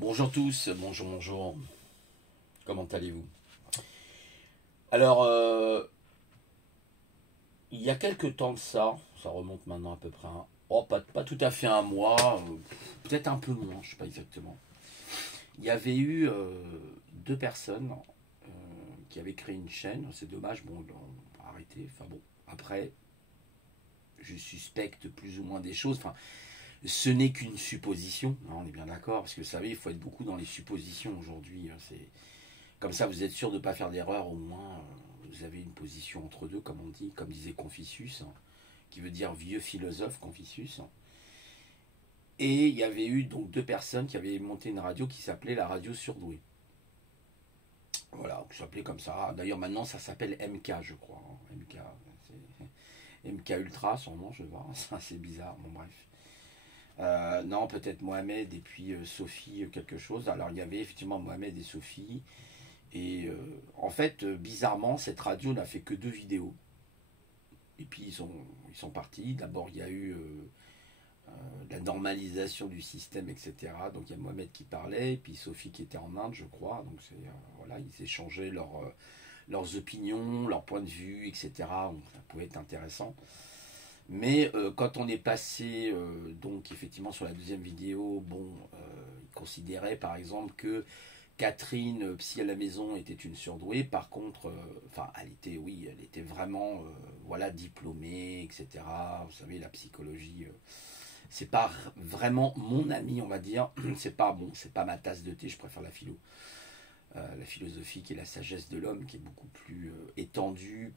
Bonjour tous, bonjour. Comment allez-vous? Alors, il y a quelques temps de ça remonte maintenant à peu près pas tout à fait un mois, peut-être un peu moins, je sais pas exactement. Il y avait eu deux personnes euh, qui avaient créé une chaîne. C'est dommage, bon, ils l'ont arrêté. Enfin bon, après, je suspecte plus ou moins des choses. Enfin, ce n'est qu'une supposition, hein, on est bien d'accord, parce que vous savez, il faut être beaucoup dans les suppositions aujourd'hui. C'est comme ça, vous êtes sûr de ne pas faire d'erreur, au moins vous avez une position entre deux, comme on dit, comme disait Confucius, hein, qui veut dire vieux philosophe Confucius. Et il y avait eu donc deux personnes qui avaient monté une radio qui s'appelait la radio surdouée. Voilà, qui s'appelait comme ça. D'ailleurs maintenant ça s'appelle MK, je crois, hein. MK, MK Ultra, son nom, je vois. C'est assez bizarre, bon bref. Non, peut-être Mohamed et puis Sophie quelque chose. Alors il y avait effectivement Mohamed et Sophie. Et en fait, bizarrement, cette radio n'a fait que deux vidéos. Et puis ils sont partis. D'abord, il y a eu la normalisation du système, etc. Donc il y a Mohamed qui parlait, et puis Sophie qui était en Inde, je crois. Donc voilà, ils échangeaient leurs opinions, leurs points de vue, etc. Donc, ça pouvait être intéressant. Mais quand on est passé, donc effectivement sur la deuxième vidéo, bon, ils considéraient par exemple que Catherine, psy à la maison, était une surdouée. Par contre, enfin, elle était, oui, elle était vraiment, voilà, diplômée, etc. Vous savez, la psychologie, c'est pas vraiment mon ami, on va dire. C'est pas bon, c'est pas ma tasse de thé. Je préfère la philo, la philosophie qui est la sagesse de l'homme, qui est beaucoup plus étendue,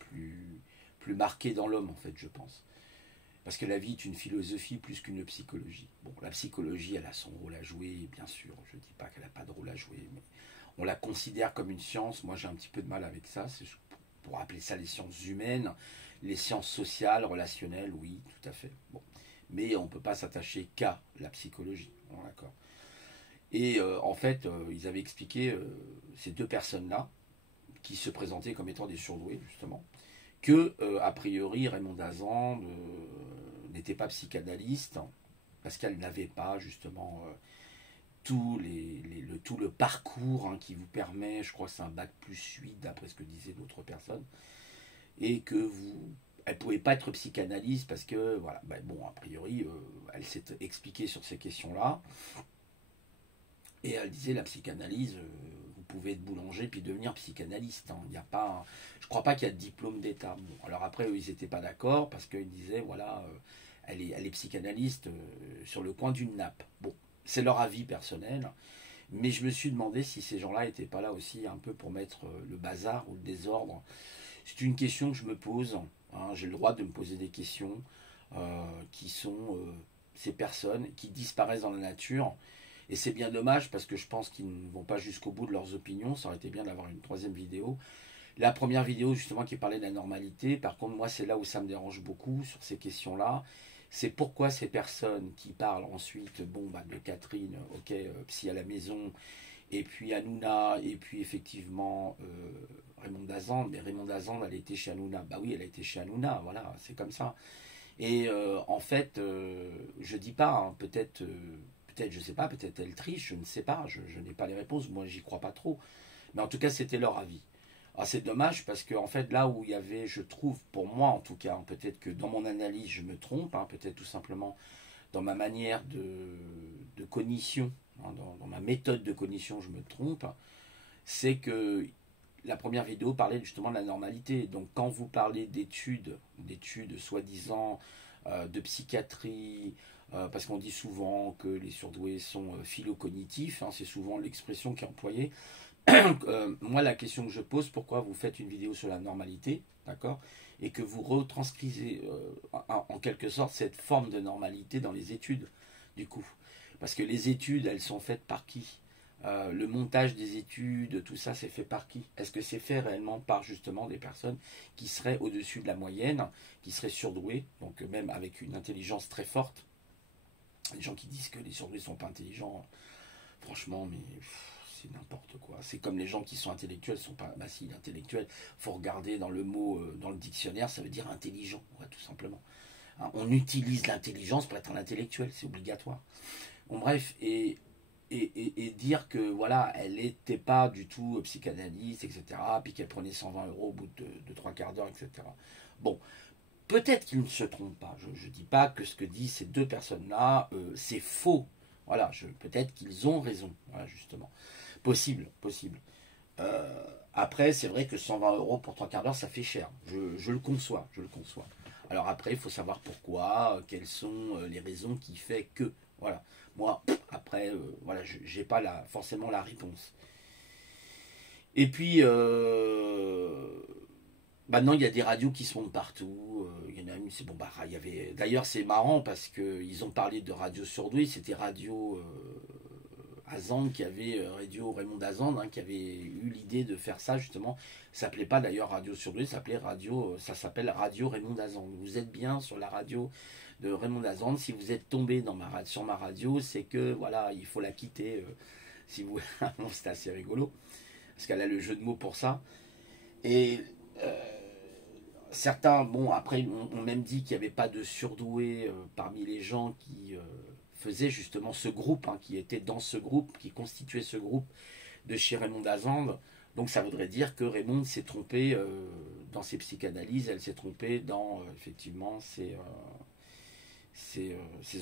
plus marquée dans l'homme, en fait, je pense. Parce que la vie est une philosophie plus qu'une psychologie. Bon, la psychologie, elle a son rôle à jouer, bien sûr. Je ne dis pas qu'elle n'a pas de rôle à jouer, mais on la considère comme une science. Moi, j'ai un petit peu de mal avec ça. C'est pour appeler ça les sciences humaines, les sciences sociales, relationnelles, oui, tout à fait. Bon. Mais on ne peut pas s'attacher qu'à la psychologie. Bon, d'accord. Et en fait, ils avaient expliqué, ces deux personnes-là, qui se présentaient comme étant des surdoués, justement, que, a priori, Raymond Dazan n'était pas psychanalyste, parce qu'elle n'avait pas, justement, tout le parcours, hein, qui vous permet, je crois que c'est un bac plus 8, d'après ce que disaient d'autres personnes, et que vous. Elle ne pouvait pas être psychanalyste parce que, voilà, ben bon, a priori, elle s'est expliquée sur ces questions-là, et elle disait la psychanalyse, vous pouvez être boulanger puis devenir psychanalyste, hein. Il y a pas, je crois pas qu'il y a de diplôme d'État. Bon, alors après, eux, ils n'étaient pas d'accord parce qu'ils disaient voilà, elle est psychanalyste sur le coin d'une nappe. Bon, c'est leur avis personnel, mais je me suis demandé si ces gens-là n'étaient pas là aussi un peu pour mettre le bazar ou le désordre. C'est une question que je me pose, hein. J'ai le droit de me poser des questions qui sont ces personnes qui disparaissent dans la nature, et c'est bien dommage parce que je pense qu'ils ne vont pas jusqu'au bout de leurs opinions. Ça aurait été bien d'avoir une troisième vidéo. La première vidéo, justement, qui parlait de la normalité, par contre, moi, c'est là où ça me dérange beaucoup sur ces questions-là. C'est pourquoi ces personnes qui parlent ensuite, bon, bah, de Catherine, ok, psy à la maison, et puis Hanouna, et puis effectivement Raymond Dazan. Mais Raymond Dazan, elle a été chez Hanouna. Bah oui, elle a été chez Hanouna, voilà, c'est comme ça. Et en fait, je dis pas, hein, peut-être, peut-être, je sais pas, peut-être elle triche, je ne sais pas, je n'ai pas les réponses, moi j'y crois pas trop. Mais en tout cas, c'était leur avis. Alors c'est dommage parce que en fait, là où il y avait, je trouve, pour moi en tout cas, hein, peut-être que dans mon analyse je me trompe, hein, peut-être tout simplement dans ma manière de cognition, hein, dans ma méthode de cognition, je me trompe, c'est que la première vidéo parlait justement de la normalité. Donc quand vous parlez d'études soi-disant de psychiatrie, parce qu'on dit souvent que les surdoués sont phylocognitifs, hein, c'est souvent l'expression qui est employée. Moi, la question que je pose, pourquoi vous faites une vidéo sur la normalité, d'accord, et que vous retranscrivez en quelque sorte cette forme de normalité dans les études, du coup. Parce que les études, elles sont faites par qui? Le montage des études, tout ça, c'est fait par qui? Est-ce que c'est fait réellement par justement des personnes qui seraient au-dessus de la moyenne, qui seraient surdouées, donc même avec une intelligence très forte? Les gens qui disent que les surdoués ne sont pas intelligents, franchement, mais c'est n'importe quoi. C'est comme les gens qui sont intellectuels, sont pas. Bah si, intellectuel, faut regarder dans le mot, dans le dictionnaire, ça veut dire intelligent, ouais, tout simplement. Hein, on utilise l'intelligence pour être un intellectuel, c'est obligatoire. Bon bref, et et dire que voilà, elle n'était pas du tout psychanalyste, etc. Puis qu'elle prenait 120 euros au bout de 3 quarts d'heure, etc. Bon, peut-être qu'il ne se trompe pas. Je ne dis pas que ce que disent ces deux personnes-là, c'est faux. Voilà, peut-être qu'ils ont raison, voilà, justement. Possible, possible. Après, c'est vrai que 120 euros pour 3 quarts d'heure, ça fait cher. Je le conçois, je le conçois. Alors après, il faut savoir pourquoi, quelles sont les raisons qui fait que. Voilà. Moi, après, voilà, j'ai pas forcément la réponse. Et puis, maintenant, il y a des radios qui se montent partout. Il y en a une, c'est bon, bah, il y avait. D'ailleurs, c'est marrant parce qu'ils ont parlé de radio surdouée. C'était Radio Azan qui avait Radio Raymond Azan qui avait eu l'idée de faire ça justement. Ça s'appelait pas d'ailleurs Radio surdouée, ça s'appelle Radio Raymond Azan. Vous êtes bien sur la radio de Raymond Azan. Si vous êtes tombé sur ma radio, c'est que voilà, il faut la quitter. Si vous, bon, c'était assez rigolo parce qu'elle a le jeu de mots pour ça. Et certains, bon, après, ont même dit qu'il n'y avait pas de surdoués parmi les gens qui faisaient justement ce groupe, qui était dans ce groupe, qui constituait ce groupe de chez Raymond Dazande. Donc ça voudrait dire que Raymond s'est trompé dans ses psychanalyses, elle s'est trompée dans effectivement ses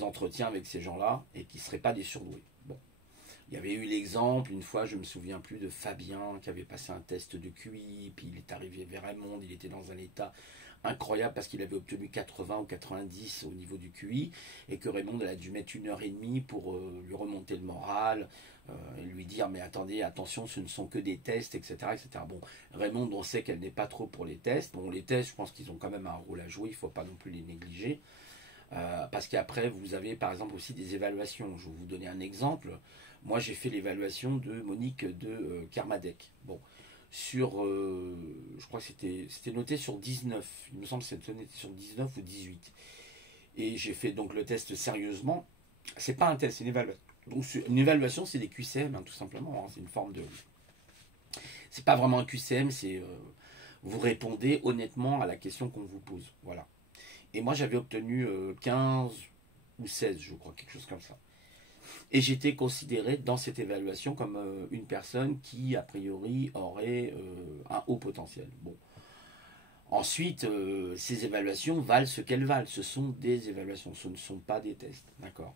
entretiens avec ces gens-là, et qui ne seraient pas des surdoués. Bon. Il y avait eu l'exemple, une fois, je me souviens plus, de Fabien qui avait passé un test de QI, puis il est arrivé vers Raymond, il était dans un état incroyable parce qu'il avait obtenu 80 ou 90 au niveau du QI, et que Raymond a dû mettre 1 heure et demie pour lui remonter le moral, et lui dire mais attendez, attention, ce ne sont que des tests, etc. etc. Bon, Raymond, on sait qu'elle n'est pas trop pour les tests. Bon, les tests, je pense qu'ils ont quand même un rôle à jouer, il ne faut pas non plus les négliger. Parce qu'après, vous avez par exemple aussi des évaluations. Je vais vous donner un exemple. Moi, j'ai fait l'évaluation de Monique de Kermadec. Bon, je crois que c'était noté sur 19. Il me semble que c'était noté sur 19 ou 18. Et j'ai fait donc le test sérieusement. C'est pas un test, c'est une évaluation. Donc, une évaluation, c'est des QCM, tout simplement. C'est une forme de. C'est pas vraiment un QCM, c'est. Vous répondez honnêtement à la question qu'on vous pose. Voilà. Et moi, j'avais obtenu 15 ou 16, je crois, quelque chose comme ça. Et j'étais considéré dans cette évaluation comme une personne qui, a priori, aurait un haut potentiel. Bon. Ensuite, ces évaluations valent ce qu'elles valent. Ce sont des évaluations, ce ne sont pas des tests. D'accord.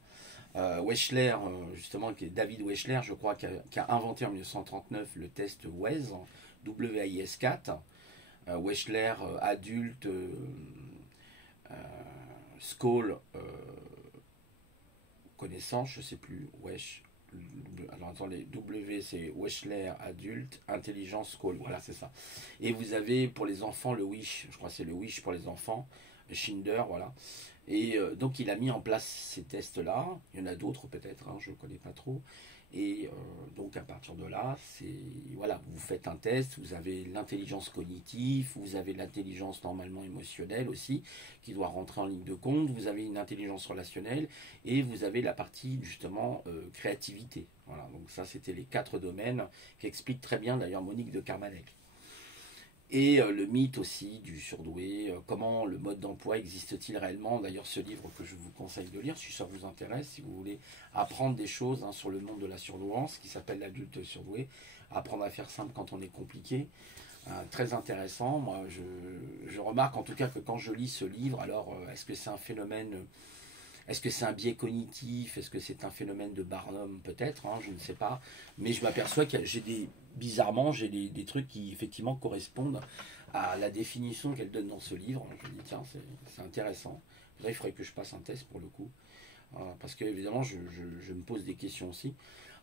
Wechsler, justement, qui est David Wechsler, je crois, qui a inventé en 1939 le test WAIS, WAIS4. Wechsler, adulte, Skoll, connaissance, je sais plus, Wesh. Alors attendez, W c'est Wechsler adulte, intelligence Skoll, voilà c'est ça. Et vous avez pour les enfants le Wish, je crois que c'est le Wish pour les enfants, Schinder, voilà. Et donc il a mis en place ces tests-là, il y en a d'autres peut-être, je ne connais pas trop. Et donc à partir de là, voilà, vous faites un test, vous avez l'intelligence cognitive, vous avez l'intelligence normalement émotionnelle aussi, qui doit rentrer en ligne de compte, vous avez une intelligence relationnelle, et vous avez la partie justement créativité. Voilà, donc ça c'était les 4 domaines qu'explique très bien d'ailleurs Monique de Carmanec. Et le mythe aussi du surdoué, comment le mode d'emploi existe-t-il réellement. D'ailleurs, ce livre que je vous conseille de lire, si ça vous intéresse, si vous voulez apprendre des choses sur le monde de la surdouance, qui s'appelle l'adulte surdoué, apprendre à faire simple quand on est compliqué. Très intéressant. Moi, je remarque en tout cas que quand je lis ce livre, alors est-ce que c'est un phénomène, est-ce que c'est un biais cognitif, est-ce que c'est un phénomène de Barnum peut-être, je ne sais pas, mais je m'aperçois que bizarrement, j'ai des trucs qui effectivement correspondent à la définition qu'elle donne dans ce livre. Je me dis tiens, c'est intéressant. Là, il faudrait que je passe un test pour le coup, parce que évidemment, je me pose des questions aussi.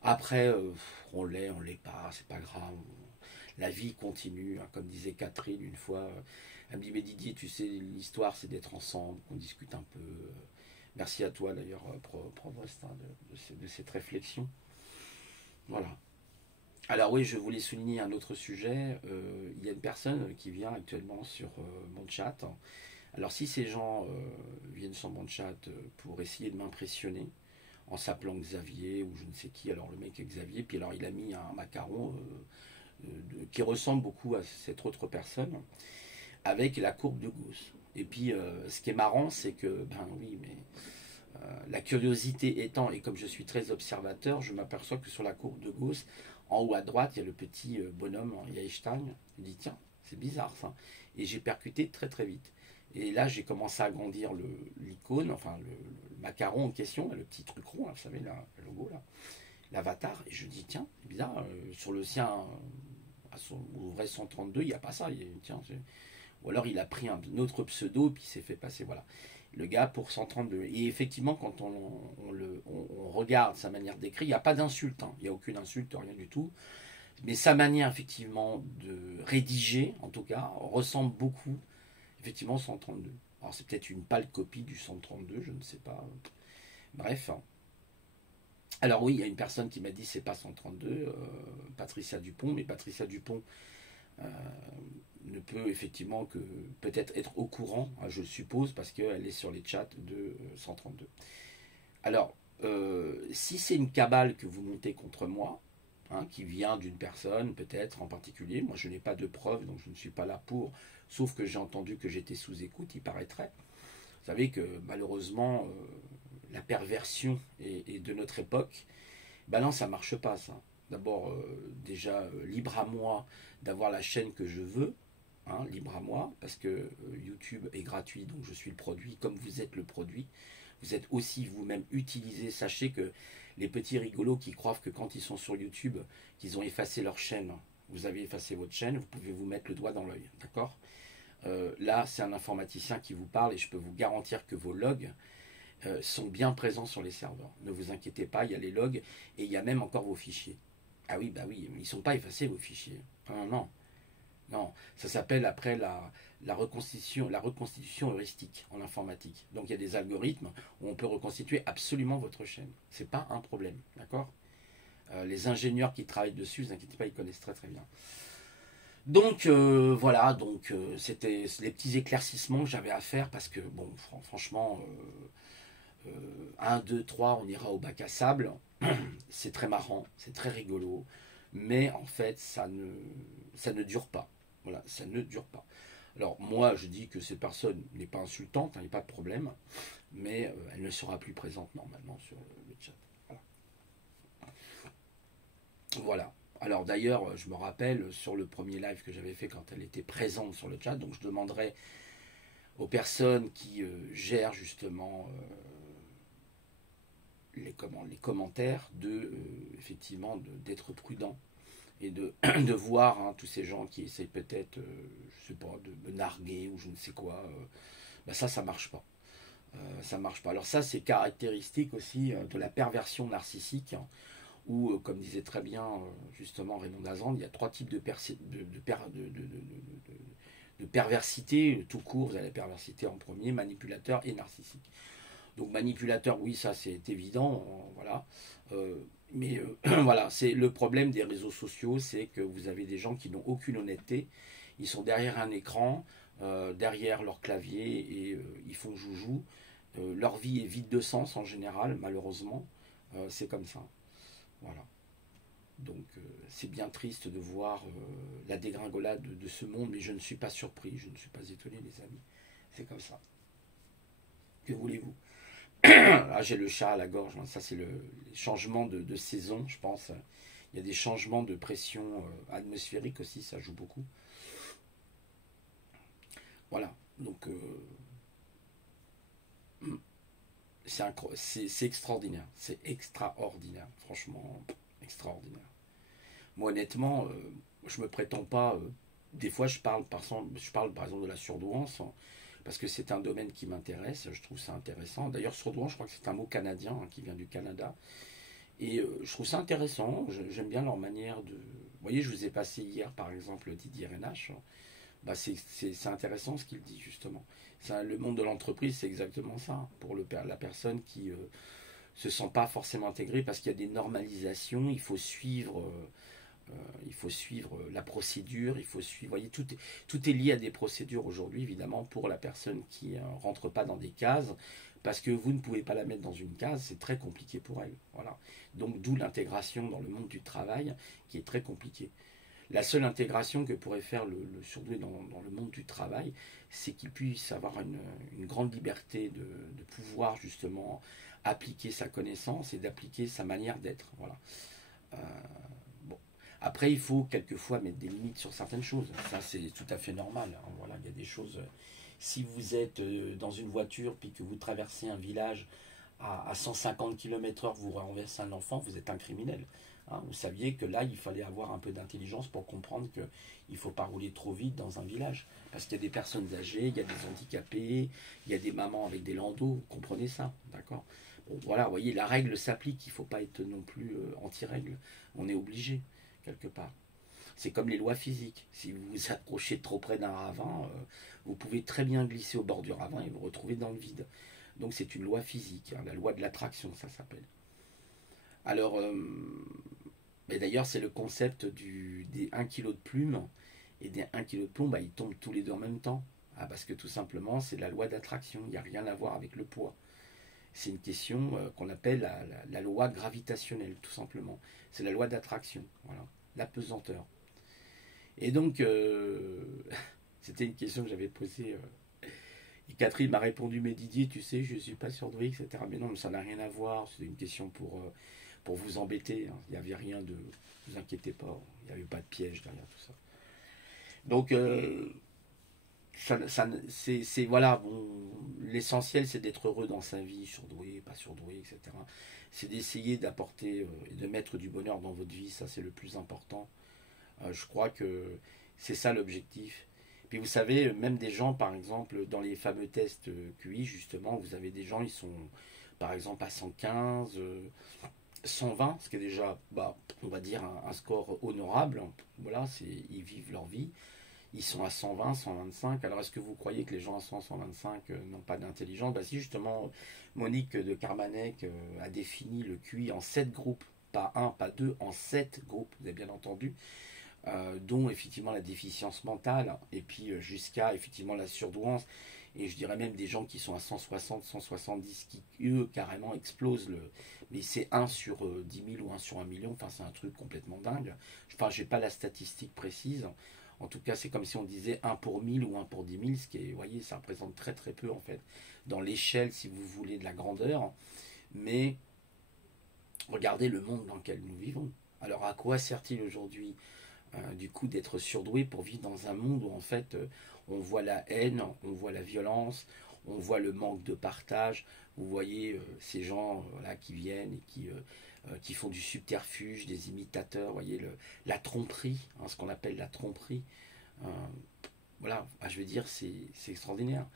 Après, on l'est pas, c'est pas grave. La vie continue, comme disait Catherine une fois. Elle me dit mais Didier, tu sais, l'histoire c'est d'être ensemble, qu'on discute un peu. Merci à toi d'ailleurs, Provost, de cette réflexion. Voilà. Alors oui, je voulais souligner un autre sujet. Il y a une personne qui vient actuellement sur mon chat. Alors si ces gens viennent sur mon chat pour essayer de m'impressionner, en s'appelant Xavier ou je ne sais qui, alors le mec est Xavier, puis alors il a mis un macaron qui ressemble beaucoup à cette autre personne, avec la courbe de Gauss. Et puis ce qui est marrant, c'est que, ben oui, mais La curiosité étant, et comme je suis très observateur, je m'aperçois que sur la courbe de Gauss, en haut à droite, il y a le petit bonhomme Einstein. Je dis tiens, c'est bizarre ça. Et j'ai percuté très très vite. Et là, j'ai commencé à agrandir l'icône, enfin le macaron en question, le petit truc rond, là, vous savez, là, le logo là, l'avatar. Et je dis tiens, c'est bizarre, sur le sien, à son au vrai 132, il n'y a pas ça. Tiens, ou alors il a pris un autre pseudo, puis il s'est fait passer, voilà. Le gars pour 132. Et effectivement, quand on regarde sa manière d'écrire, il n'y a pas d'insulte, hein. Il n'y a aucune insulte, rien du tout. Mais sa manière, effectivement, de rédiger, en tout cas, ressemble beaucoup, effectivement, au 132. Alors, c'est peut-être une pâle copie du 132, je ne sais pas. Bref. Alors oui, il y a une personne qui m'a dit c'est pas 132, Patricia Dupont, mais Patricia Dupont euh, ne peut effectivement que peut-être être au courant, hein, je suppose, parce qu'elle est sur les chats de 132. Alors, si c'est une cabale que vous montez contre moi, hein, qui vient d'une personne peut-être en particulier, moi je n'ai pas de preuves, donc je ne suis pas là pour, sauf que j'ai entendu que j'étais sous écoute, il paraîtrait. Vous savez que malheureusement, la perversion est de notre époque. Ben non, ça marche pas ça. D'abord, déjà, libre à moi d'avoir la chaîne que je veux, hein, libre à moi, parce que YouTube est gratuit, donc je suis le produit, comme vous êtes le produit. Vous êtes aussi vous-même utilisé. Sachez que les petits rigolos qui croient que quand ils sont sur YouTube, qu'ils ont effacé leur chaîne, vous avez effacé votre chaîne, vous pouvez vous mettre le doigt dans l'œil, d'accord. Là, c'est un informaticien qui vous parle et je peux vous garantir que vos logs sont bien présents sur les serveurs. Ne vous inquiétez pas, il y a les logs et il y a même encore vos fichiers. Ah oui, bah oui, ils ne sont pas effacés vos fichiers. Non, non, non. Ça s'appelle après la reconstitution heuristique en informatique. Donc il y a des algorithmes où on peut reconstituer absolument votre chaîne. C'est pas un problème, d'accord. Les ingénieurs qui travaillent dessus, ne vous inquiétez pas, ils connaissent très très bien. Donc voilà, donc c'était les petits éclaircissements que j'avais à faire parce que bon, franchement, 1, 2, 3, on ira au bac à sable. C'est très marrant, c'est très rigolo, mais en fait, ça ne dure pas. Voilà, ça ne dure pas. Alors moi, je dis que cette personne n'est pas insultante, il n'y a pas de problème, mais elle ne sera plus présente normalement sur le chat. Voilà. Voilà. Alors d'ailleurs, je me rappelle sur le premier live que j'avais fait quand elle était présente sur le chat, donc je demanderai aux personnes qui gèrent justement les commentaires effectivement d'être prudent et de voir, hein, tous ces gens qui essayent peut-être, je sais pas, de me narguer ou je ne sais quoi, bah ça marche pas. Ça marche pas. Alors ça, c'est caractéristique aussi de la perversion narcissique, hein, où, comme disait très bien justement Raymond Dazan, il y a trois types de perversité, tout court, vous avez la perversité en premier, manipulateur et narcissique. Donc manipulateur, oui, ça c'est évident, voilà. Mais voilà, c'est le problème des réseaux sociaux, c'est que vous avez des gens qui n'ont aucune honnêteté, ils sont derrière un écran, derrière leur clavier et ils font joujou. Leur vie est vide de sens en général, malheureusement, c'est comme ça. Voilà. Donc c'est bien triste de voir la dégringolade de ce monde, mais je ne suis pas surpris, je ne suis pas étonné, les amis. C'est comme ça. Que voulez-vous? Ah, j'ai le chat à la gorge, hein. Ça c'est les changements de saison, je pense. Il y a des changements de pression atmosphérique aussi, ça joue beaucoup. Voilà, donc c'est extraordinaire, c'est extraordinaire, franchement extraordinaire. Moi honnêtement, je me prétends pas, des fois je parle par exemple de la surdouance, hein, parce que c'est un domaine qui m'intéresse, je trouve ça intéressant. D'ailleurs, surdouance, je crois que c'est un mot canadien, hein, qui vient du Canada. Et je trouve ça intéressant, j'aime bien leur manière de... Vous voyez, je vous ai passé hier, par exemple, Didier Renache. Bah, c'est intéressant ce qu'il dit, justement. Le monde de l'entreprise, c'est exactement ça. Pour la personne qui se sent pas forcément intégrée, parce qu'il y a des normalisations, il faut suivre la procédure, il faut suivre. Vous voyez, tout est lié à des procédures aujourd'hui, évidemment, pour la personne qui ne rentre pas dans des cases, parce que vous ne pouvez pas la mettre dans une case, c'est très compliqué pour elle. Voilà. Donc, d'où l'intégration dans le monde du travail, qui est très compliquée. La seule intégration que pourrait faire le surdoué dans le monde du travail, c'est qu'il puisse avoir une grande liberté de pouvoir justement appliquer sa connaissance et d'appliquer sa manière d'être. Voilà. Euh, bon. Après, il faut quelquefois mettre des limites sur certaines choses. Ça, c'est tout à fait normal, hein. Voilà, il y a des choses. Si vous êtes dans une voiture puis que vous traversez un village à 150 km/h, vous renversez un enfant, vous êtes un criminel. Hein. Vous saviez que là, il fallait avoir un peu d'intelligence pour comprendre qu'il ne faut pas rouler trop vite dans un village. Parce qu'il y a des personnes âgées, il y a des handicapés, il y a des mamans avec des landaux, vous comprenez ça, d'accord? Bon, voilà, vous voyez, la règle s'applique, il ne faut pas être non plus anti-règle. On est obligé, quelque part. C'est comme les lois physiques. Si vous vous approchez trop près d'un ravin, vous pouvez très bien glisser au bord du ravin et vous retrouver dans le vide. Donc c'est une loi physique, hein, la loi de l'attraction, ça s'appelle. Alors, et d'ailleurs, c'est le concept des 1 kg de plume et des 1 kg de plomb, bah, ils tombent tous les deux en même temps. Ah, parce que tout simplement, c'est la loi d'attraction, il n'y a rien à voir avec le poids. C'est une question qu'on appelle la loi gravitationnelle, tout simplement. C'est la loi d'attraction, voilà, la pesanteur. Et donc, c'était une question que j'avais posée. Et Catherine m'a répondu, mais Didier, tu sais, je ne suis pas surdoué, etc. Mais non, mais ça n'a rien à voir, c'est une question pour vous embêter, hein. Il n'y avait rien de... Ne vous inquiétez pas, il n'y avait pas de piège derrière tout ça. Donc, voilà, bon, l'essentiel c'est d'être heureux dans sa vie, surdoué, pas surdoué, etc. C'est d'essayer d'apporter et de mettre du bonheur dans votre vie, ça c'est le plus important. Je crois que c'est ça l'objectif. Puis vous savez, même des gens, par exemple, dans les fameux tests QI, justement, vous avez des gens, ils sont par exemple à 115, 120, ce qui est déjà, bah, on va dire, un score honorable. Voilà, ils vivent leur vie. Ils sont à 120, 125. Alors est-ce que vous croyez que les gens à 100, 125 n'ont pas d'intelligence? Bah si, justement, Monique de Carmanec a défini le QI en 7 groupes. Pas un, pas deux, en 7 groupes, vous avez bien entendu. Dont effectivement la déficience mentale, et puis jusqu'à effectivement la surdouance, et je dirais même des gens qui sont à 160, 170, qui eux carrément explosent mais c'est un sur 10 000 ou un sur 1 million, enfin c'est un truc complètement dingue. Enfin, j'ai pas la statistique précise. En tout cas, c'est comme si on disait un pour 1000 ou un pour 10 000, ce qui est, vous voyez, ça représente très très peu en fait, dans l'échelle, si vous voulez, de la grandeur. Mais regardez le monde dans lequel nous vivons. Alors à quoi sert-il aujourd'hui du coup d'être surdoué pour vivre dans un monde où en fait on voit la haine, on voit la violence, on voit le manque de partage. Vous voyez ces gens là qui viennent et qui font du subterfuge, des imitateurs, vous voyez la tromperie, hein, ce qu'on appelle la tromperie. Euh, voilà, bah, je veux dire, c'est extraordinaire.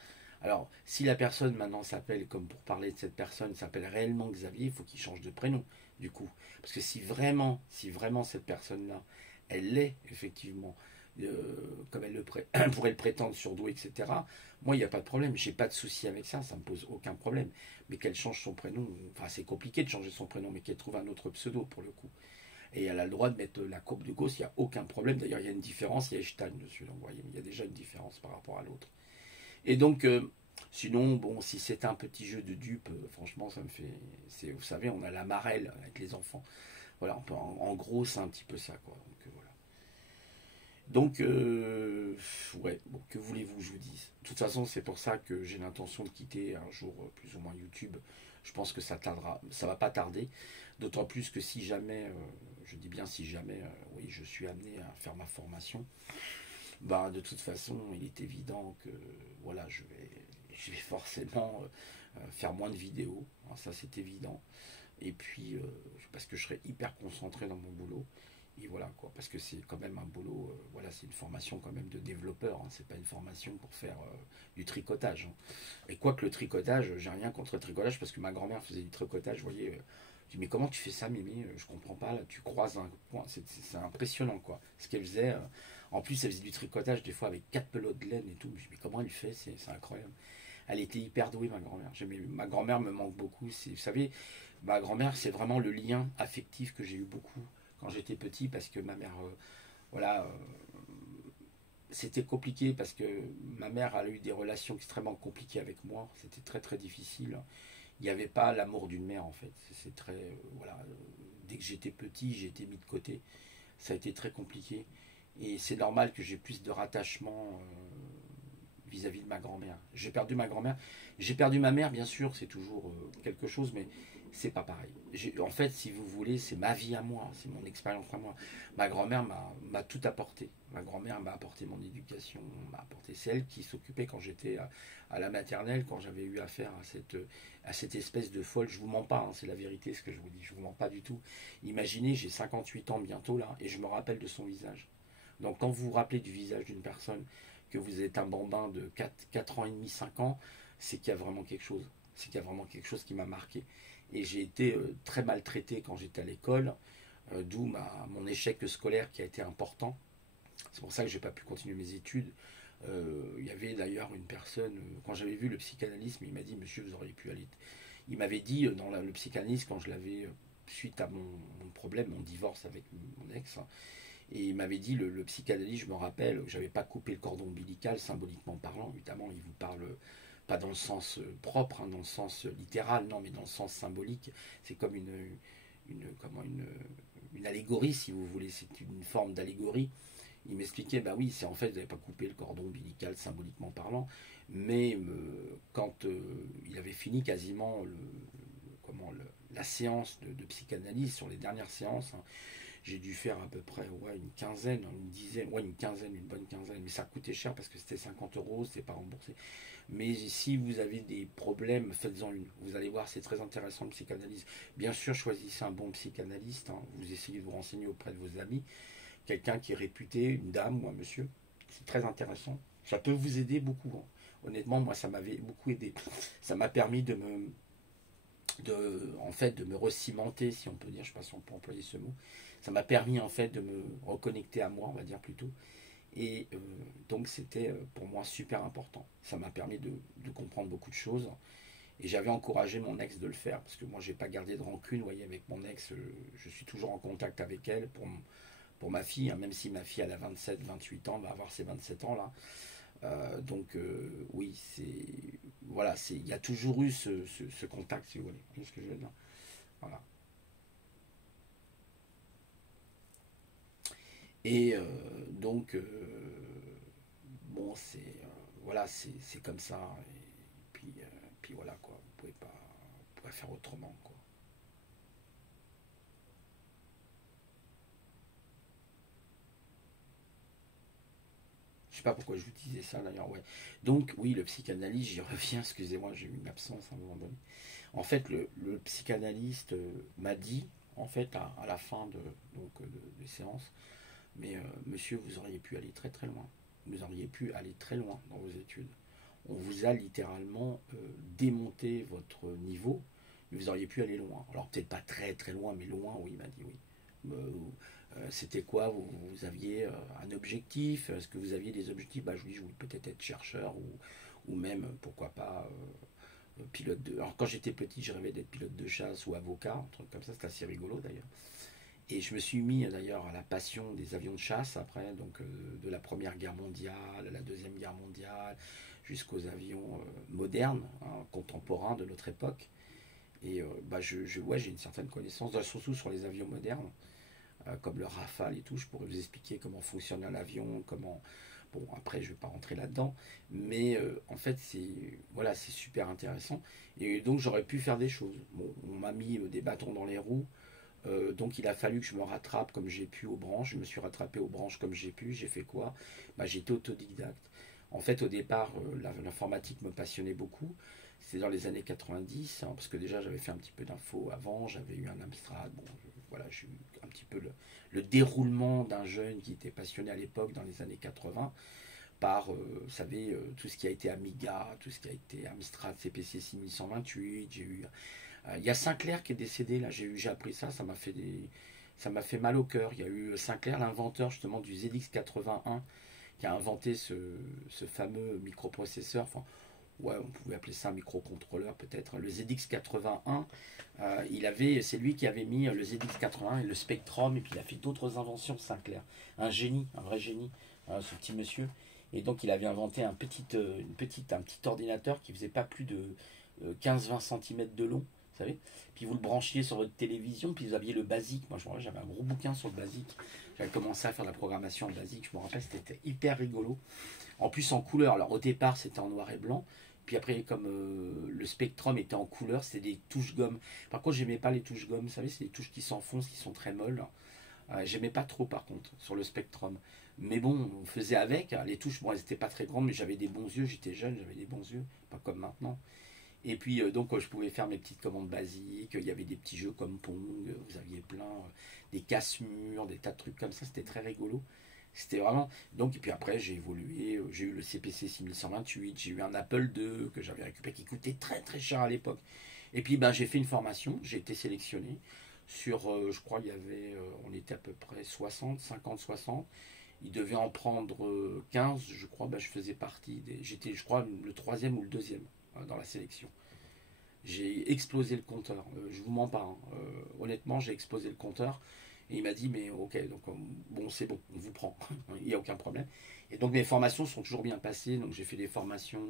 Alors, si la personne maintenant s'appelle, comme pour parler de cette personne, s'appelle réellement Xavier, il faut qu'il change de prénom, du coup. Parce que si vraiment cette personne-là, elle l'est, effectivement, comme pourrait le prétendre surdouée, etc., moi, il n'y a pas de problème, j'ai pas de souci avec ça, ça me pose aucun problème. Mais qu'elle change son prénom, enfin, c'est compliqué de changer son prénom, mais qu'elle trouve un autre pseudo, pour le coup. Et elle a le droit de mettre la courbe de Gauss, il n'y a aucun problème. D'ailleurs, il y a une différence, il y a Einstein dessus, donc vous voyez, il y a déjà une différence par rapport à l'autre. Et donc, sinon, bon, si c'est un petit jeu de dupe, franchement, ça me fait. Vous savez, on a la marelle avec les enfants. Voilà, en gros, c'est un petit peu ça, quoi. Donc, voilà. Donc, ouais, bon, que voulez-vous que je vous dise? De toute façon, c'est pour ça que j'ai l'intention de quitter un jour plus ou moins YouTube. Je pense que ça tardera, ça va pas tarder. D'autant plus que si jamais, je dis bien si jamais, oui, je suis amené à faire ma formation, bah, de toute façon, il est évident que voilà, je vais forcément faire moins de vidéos, hein, ça c'est évident. Et puis, parce que je serai hyper concentré dans mon boulot. Et voilà quoi, parce que c'est quand même un boulot, voilà, c'est une formation quand même de développeur, hein, c'est pas une formation pour faire du tricotage, hein. Et quoique le tricotage, j'ai rien contre le tricotage, parce que ma grand-mère faisait du tricotage, vous voyez. Je dis, mais comment tu fais ça, Mimi? Je comprends pas, là, tu croises un point, c'est impressionnant quoi, ce qu'elle faisait. En plus, elle faisait du tricotage des fois avec 4 pelotes de laine et tout. Je dis, mais comment elle fait? C'est incroyable. Elle était hyper douée, ma grand-mère. Ma grand-mère me manque beaucoup. Vous savez, ma grand-mère, c'est vraiment le lien affectif que j'ai eu beaucoup quand j'étais petit, parce que ma mère, voilà, c'était compliqué parce que ma mère a eu des relations extrêmement compliquées avec moi. C'était très très difficile. Il n'y avait pas l'amour d'une mère en fait. C'est très, voilà, dès que j'étais petit, j'ai été mis de côté. Ça a été très compliqué. Et c'est normal que j'ai plus de rattachement vis-à-vis de ma grand-mère. J'ai perdu ma grand-mère. J'ai perdu ma mère, bien sûr, c'est toujours quelque chose, mais c'est pas pareil. En fait, si vous voulez, c'est ma vie à moi, c'est mon expérience à moi. Ma grand-mère m'a tout apporté. Ma grand-mère m'a apporté mon éducation, m'a apporté celle qui s'occupait quand j'étais à la maternelle, quand j'avais eu affaire à cette espèce de folle. Je vous mens pas, hein, c'est la vérité ce que je vous dis, je vous mens pas du tout. Imaginez, j'ai 58 ans bientôt là, et je me rappelle de son visage. Donc quand vous vous rappelez du visage d'une personne, que vous êtes un bambin de 4 ans et demi, 5 ans, c'est qu'il y a vraiment quelque chose. C'est qu'il y a vraiment quelque chose qui m'a marqué. Et j'ai été très maltraité quand j'étais à l'école, d'où mon échec scolaire qui a été important. C'est pour ça que je n'ai pas pu continuer mes études. Il y avait d'ailleurs une personne, quand j'avais vu le psychanalyste, il m'a dit, monsieur, vous auriez pu aller. Il m'avait dit, dans le psychanalyste, quand je l'avais, suite à mon problème, mon divorce avec mon ex, et il m'avait dit, le psychanalyste, je me rappelle, que j'avais pas coupé le cordon ombilical, symboliquement parlant. Évidemment, il vous parle pas dans le sens propre, hein, dans le sens littéral, non, mais dans le sens symbolique. C'est comme une allégorie, si vous voulez. C'est une forme d'allégorie. Il m'expliquait, bah oui, c'est en fait, vous n'avez pas coupé le cordon ombilical, symboliquement parlant, mais quand il avait fini quasiment la séance de psychanalyse, sur les dernières séances, hein, j'ai dû faire à peu près une quinzaine, une dizaine, une quinzaine, une bonne quinzaine, mais ça coûtait cher parce que c'était 50 euros, c'était pas remboursé. Mais si vous avez des problèmes, faites-en une. Vous allez voir, c'est très intéressant le psychanalyse. Bien sûr, choisissez un bon psychanalyste, hein. Vous essayez de vous renseigner auprès de vos amis, quelqu'un qui est réputé, une dame ou un monsieur. C'est très intéressant. Ça peut vous aider beaucoup, hein. Honnêtement, moi, ça m'avait beaucoup aidé. Ça m'a permis en fait, de me recimenter, si on peut dire, je ne sais pas si on peut employer ce mot. Ça m'a permis en fait de me reconnecter à moi, on va dire plutôt. Et donc c'était pour moi super important. Ça m'a permis de comprendre beaucoup de choses. Et j'avais encouragé mon ex de le faire, parce que moi j'ai pas gardé de rancune, vous voyez, avec mon ex, je suis toujours en contact avec elle pour ma fille, hein, même si ma fille elle a 27, 28 ans, va avoir ses 27 ans là. Donc oui, voilà, il y a toujours eu ce contact, si vous voulez. Vous voyez ce que je veux dire. Voilà. Et donc bon, voilà, c'est comme ça. Et puis voilà quoi. Vous pouvez faire autrement quoi. Je sais pas pourquoi je vous disais ça d'ailleurs, ouais. Donc oui, le psychanalyste, j'y reviens, excusez-moi, j'ai eu une absence à un moment donné. En fait, le psychanalyste m'a dit, en fait, à la fin des séances, mais monsieur, vous auriez pu aller très très loin. Vous auriez pu aller très loin dans vos études. On vous a littéralement démonté votre niveau, mais vous auriez pu aller loin. Alors peut-être pas très très loin, mais loin, oui, il m'a dit oui. C'était quoi vous aviez un objectif? Est-ce que vous aviez des objectifs? Bah, je vous dis, je voulais peut-être être chercheur ou même, pourquoi pas, pilote de. Alors, quand j'étais petit, je rêvais d'être pilote de chasse ou avocat, un truc comme ça, c'était assez rigolo d'ailleurs. Et je me suis mis d'ailleurs à la passion des avions de chasse après, donc de la Première Guerre mondiale, la Deuxième Guerre mondiale, jusqu'aux avions modernes, hein, contemporains de notre époque. Et bah, ouais, j'ai une certaine connaissance, surtout sur les avions modernes comme le Rafale et tout. Je pourrais vous expliquer comment fonctionne un avion, comment. Bon, après, je ne vais pas rentrer là-dedans, mais en fait, c'est super intéressant. Et donc, j'aurais pu faire des choses. Bon, on m'a mis des bâtons dans les roues, donc il a fallu que je me rattrape comme j'ai pu aux branches. Je me suis rattrapé aux branches comme j'ai pu. J'ai fait quoi? Bah, j'ai été autodidacte. En fait, au départ, l'informatique me passionnait beaucoup. C'était dans les années 90, hein, parce que déjà j'avais fait un petit peu d'infos avant, j'avais eu un Amstrad, bon, voilà, j'ai eu un petit peu le déroulement d'un jeune qui était passionné à l'époque, dans les années 80, par, vous savez, tout ce qui a été Amiga, tout ce qui a été Amstrad CPC 6128, j'ai eu... Il y a Sinclair qui est décédé, là, j'ai appris ça, ça m'a fait mal au cœur. Il y a eu Sinclair, l'inventeur justement du ZX81, qui a inventé ce fameux microprocesseur, enfin, ouais, on pouvait appeler ça un microcontrôleur peut-être, le ZX81. C'est lui qui avait mis le ZX81 et le Spectrum, et puis il a fait d'autres inventions, Sinclair. Un génie, un vrai génie, ce petit monsieur. Et donc il avait inventé un petit ordinateur qui faisait pas plus de 15-20 cm de long. vous savez. Puis vous le branchiez sur votre télévision, puis vous aviez le BASIC. Moi, je me rappelle, j'avais un gros bouquin sur le BASIC. J'avais commencé à faire la programmation en BASIC. Je me rappelle, c'était hyper rigolo. En plus, en couleur. Alors, au départ, c'était en noir et blanc. Puis après, comme le Spectrum était en couleur, c'était des touches gomme. Par contre, j'aimais pas les touches gomme. Vous savez, c'est des touches qui s'enfoncent, qui sont très molles. J'aimais pas trop, par contre, sur le Spectrum. Mais bon, on faisait avec. Les touches, bon, elles n'étaient pas très grandes, mais j'avais des bons yeux. J'étais jeune, j'avais des bons yeux. Pas comme maintenant. Et puis, donc, je pouvais faire mes petites commandes basiques. Il y avait des petits jeux comme Pong. Vous aviez plein. Des casse-murs, des tas de trucs comme ça. C'était très rigolo. C'était vraiment. Donc, et puis après, j'ai évolué. J'ai eu le CPC 6128. J'ai eu un Apple II que j'avais récupéré qui coûtait très très cher à l'époque. Et puis, ben, j'ai fait une formation. J'ai été sélectionné sur. Je crois, il y avait. On était à peu près 60, 50, 60. Il devait en prendre 15, je crois. Ben, je faisais partie des. J'étais, je crois, le troisième ou le deuxième dans la sélection. J'ai explosé le compteur. Je vous mens pas, hein. Honnêtement, j'ai explosé le compteur. Et il m'a dit, mais ok, donc bon, c'est bon, on vous prend. Il n'y a aucun problème. Et donc mes formations sont toujours bien passées. Donc j'ai fait des formations.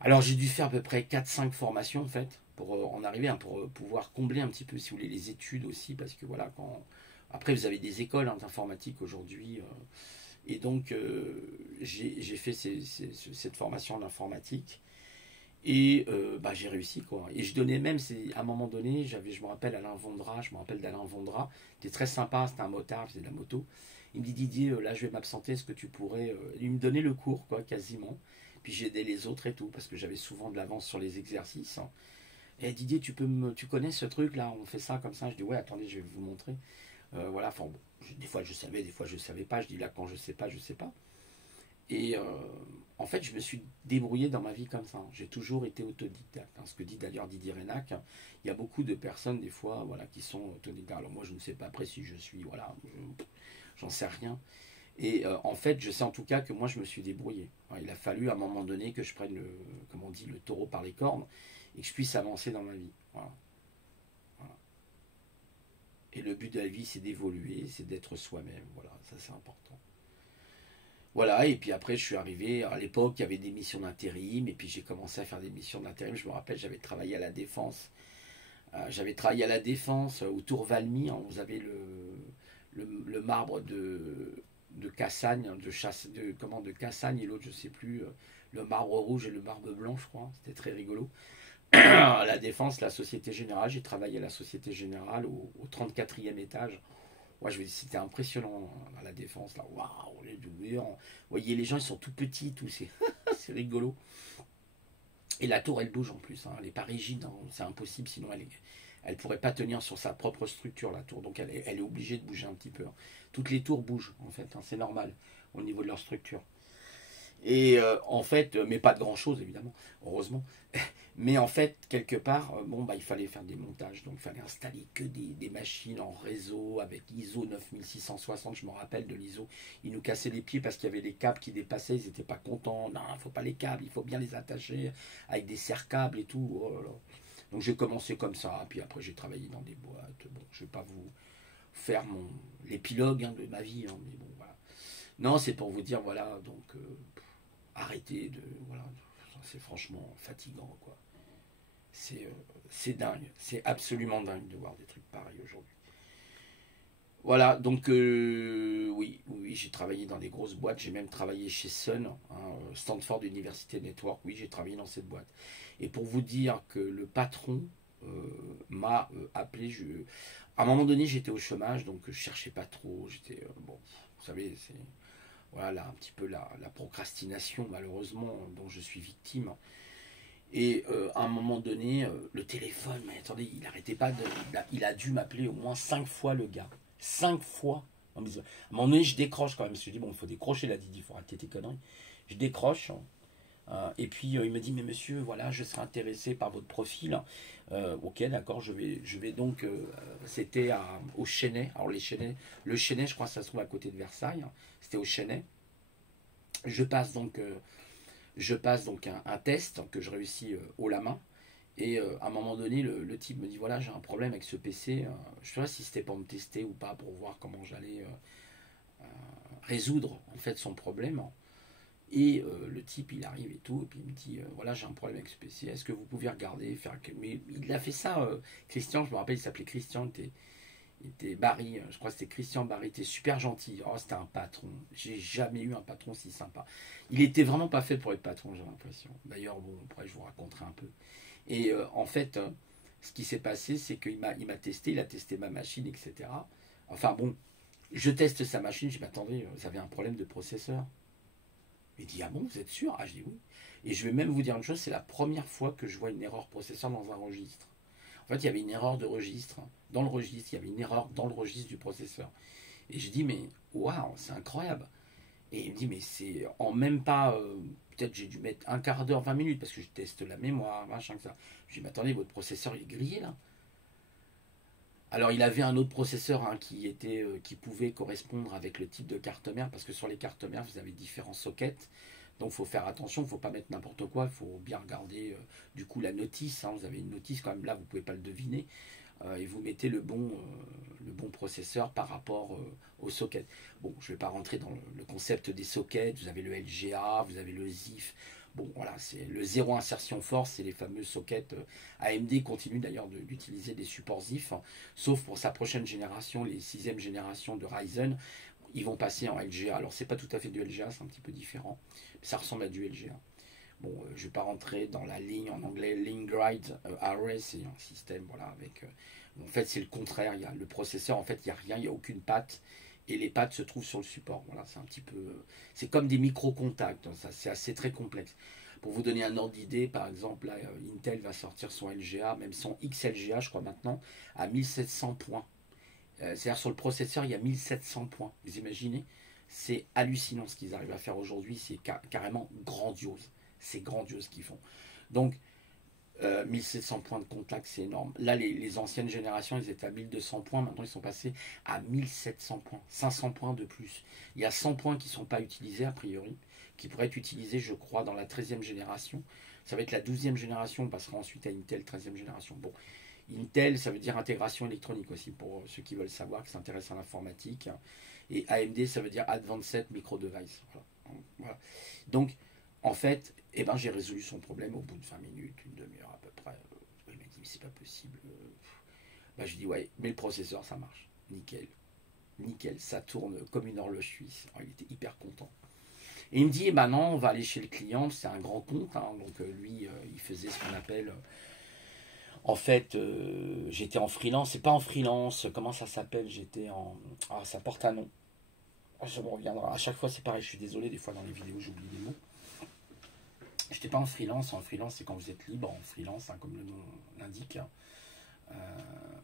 Alors j'ai dû faire à peu près 4-5 formations en fait, pour en arriver, hein, pour pouvoir combler un petit peu, si vous voulez, les études aussi. Parce que voilà, quand. Après, vous avez des écoles d'informatique aujourd'hui. Et donc, j'ai fait cette formation en informatique. Et bah, j'ai réussi quoi. Et je donnais même, à un moment donné, je me rappelle Alain Vondra, je me rappelle d'Alain Vondra, c'était très sympa, c'était un motard, il faisait de la moto. Il me dit Didier, là je vais m'absenter, est-ce que tu pourrais. Il me donnait le cours quoi, quasiment. Puis j'aidais les autres et tout, parce que j'avais souvent de l'avance sur les exercices, hein. Et Didier, tu connais ce truc là, on fait ça comme ça. Je dis ouais, attendez, je vais vous montrer. Voilà, enfin bon, des fois je savais, des fois je savais pas. Je dis là quand je sais pas, je sais pas. Et en fait, je me suis débrouillé dans ma vie comme ça. J'ai toujours été autodidacte, hein. Ce que dit d'ailleurs Didier Renac, hein. Il y a beaucoup de personnes, des fois, voilà, qui sont autodidactes. Alors moi, je ne sais pas après si je suis, voilà, j'en sais rien. Et en fait, je sais en tout cas que moi, je me suis débrouillé. Enfin, il a fallu à un moment donné que je prenne comme on dit, le taureau par les cornes et que je puisse avancer dans ma vie. Voilà. Voilà. Et le but de la vie, c'est d'évoluer, c'est d'être soi-même. Voilà, ça c'est important. Voilà, et puis après, je suis arrivé. À l'époque, il y avait des missions d'intérim, et puis j'ai commencé à faire des missions d'intérim. Je me rappelle, j'avais travaillé à la Défense. J'avais travaillé à la Défense, au Tour Valmy, hein. Vous avez le marbre de Cassagne, de Cassagne, et l'autre, je sais plus, le marbre rouge et le marbre blanc, je crois. C'était très rigolo. À la Défense, la Société Générale, j'ai travaillé à la Société Générale au 34e étage. Ouais, c'était impressionnant à la Défense. Là, waouh, vous voyez, les gens, ils sont tout petits, tout, c'est rigolo. Et la tour, elle bouge en plus, hein. Elle n'est pas rigide, hein. C'est impossible, sinon elle pourrait pas tenir sur sa propre structure, la tour. Donc elle est obligée de bouger un petit peu, hein. Toutes les tours bougent, en fait, hein. C'est normal au niveau de leur structure. Et en fait, mais pas de grand chose évidemment, heureusement. Mais en fait, quelque part, bon, bah, il fallait faire des montages. Donc il fallait installer que des machines en réseau avec ISO 9660. Je me rappelle de l'ISO. Ils nous cassaient les pieds parce qu'il y avait les câbles qui dépassaient. Ils n'étaient pas contents. Non, il ne faut pas les câbles, il faut bien les attacher avec des serre-câbles et tout. Oh là là. Donc j'ai commencé comme ça. Puis après, j'ai travaillé dans des boîtes. Bon, je ne vais pas vous faire l'épilogue, hein, de ma vie, hein, mais bon, voilà. Non, c'est pour vous dire, voilà, donc arrêtez de. Voilà, c'est franchement fatigant, quoi. C'est dingue, c'est absolument dingue de voir des trucs pareils aujourd'hui. Voilà, donc oui, oui, j'ai travaillé dans des grosses boîtes, j'ai même travaillé chez Sun, hein, Stanford University Network, oui, j'ai travaillé dans cette boîte. Et pour vous dire que le patron m'a appelé, à un moment donné j'étais au chômage, donc je cherchais pas trop, j'étais, bon, vous savez, c'est voilà là, un petit peu la procrastination malheureusement dont je suis victime. Et à un moment donné, le téléphone, mais attendez, il n'arrêtait pas il a dû m'appeler au moins 5 fois le gars. 5 fois. Non, mais, à un moment donné, je décroche quand même. Je me suis dit, bon, il faut décrocher là, Didi, il faut arrêter tes conneries. Je décroche. Et puis il me dit, mais monsieur, voilà, je serais intéressé par votre profil. Ok, d'accord, je vais donc. C'était au Chesnay. Alors le Chesnay, je crois que ça se trouve à côté de Versailles. C'était au Chesnay. Je passe donc. Un test que je réussis haut la main. Et à un moment donné, le type me dit voilà, j'ai un problème avec ce PC. Je sais pas si c'était pour me tester ou pas, pour voir comment j'allais résoudre en fait son problème. Et le type, il arrive et tout, et puis il me dit, voilà, j'ai un problème avec ce PC, est-ce que vous pouvez regarder, faire... Mais il a fait ça, Christian, je me rappelle, il s'appelait Christian, il était Barry, je crois que c'était Christian Barry, il était super gentil. Oh, c'était un patron. J'ai jamais eu un patron si sympa. Il était vraiment pas fait pour être patron, j'ai l'impression. D'ailleurs, bon, après, je vous raconterai un peu. Et en fait, ce qui s'est passé, c'est qu'il m'a testé, il a testé ma machine, etc. Enfin bon, je teste sa machine, je dis, mais attendez, vous avez un problème de processeur. Il dit, ah bon, vous êtes sûr? Ah, je dis oui. Et je vais même vous dire une chose, c'est la première fois que je vois une erreur processeur dans un registre. En fait, il y avait une erreur de registre. Dans le registre, il y avait une erreur dans le registre du processeur. Et je dis, mais waouh, c'est incroyable. Et il me dit, mais c'est en même pas, peut-être j'ai dû mettre un quart d'heure, 20 minutes, parce que je teste la mémoire, machin, que ça. Je dis, mais attendez, votre processeur, il est grillé là. Alors, il avait un autre processeur hein, qui pouvait correspondre avec le type de carte mère, parce que sur les cartes mères, vous avez différents sockets. Donc, il faut faire attention, il ne faut pas mettre n'importe quoi, il faut bien regarder du coup la notice. Hein, vous avez une notice quand même là, vous ne pouvez pas le deviner. Et vous mettez le bon processeur par rapport au socket. Bon, je ne vais pas rentrer dans le concept des sockets. Vous avez le LGA, vous avez le ZIF. Bon, voilà, c'est le zéro insertion force, c'est les fameux sockets. AMD continue d'ailleurs d'utiliser des supports ZIF, hein, sauf pour sa prochaine génération, les 6e génération de Ryzen. Ils vont passer en LGA. Alors, c'est pas tout à fait du LGA, c'est un petit peu différent. Ça ressemble à du LGA. Bon, je ne vais pas rentrer dans la ligne en anglais, Lingride RS, c'est un système, voilà, avec... en fait, c'est le contraire, il y a le processeur, en fait, il n'y a rien, il n'y a aucune patte, et les pattes se trouvent sur le support, voilà, c'est un petit peu... c'est comme des micro-contacts, hein, ça, c'est assez très complexe. Pour vous donner un ordre d'idée, par exemple, là, Intel va sortir son LGA, même son XLGA, je crois maintenant, à 1700 points. C'est-à-dire sur le processeur, il y a 1700 points, vous imaginez? C'est hallucinant ce qu'ils arrivent à faire aujourd'hui, c'est carrément grandiose. C'est grandiose ce qu'ils font. Donc, 1700 points de contact, c'est énorme. Là, les anciennes générations, ils étaient à 1200 points. Maintenant, ils sont passés à 1700 points. 500 points de plus. Il y a 100 points qui ne sont pas utilisés, a priori, qui pourraient être utilisés, je crois, dans la 13e génération. Ça va être la 12e génération. On passera ensuite à Intel 13e génération. Bon, Intel, ça veut dire intégration électronique aussi, pour ceux qui veulent savoir, qui s'intéressent à l'informatique. Et AMD, ça veut dire Advanced Micro Device. Voilà. Voilà. Donc, en fait, eh ben, j'ai résolu son problème au bout de 20 minutes, une demi-heure à peu près. Il m'a dit, mais c'est pas possible. Bah, je dis, ouais, mais le processeur, ça marche. Nickel. Nickel, ça tourne comme une horloge suisse. Alors, il était hyper content. Et il me dit, eh ben non, on va aller chez le client, c'est un grand compte. Hein, donc, lui, il faisait ce qu'on appelle. En fait, j'étais en freelance. C'est pas en freelance, comment ça s'appelle? J'étais en. Ah, ça porte un nom. Ah, ça me reviendra. À chaque fois, c'est pareil, je suis désolé, des fois dans les vidéos, j'oublie des mots. J'étais pas en freelance. En freelance, c'est quand vous êtes libre. En freelance, hein, comme le nom l'indique. Hein.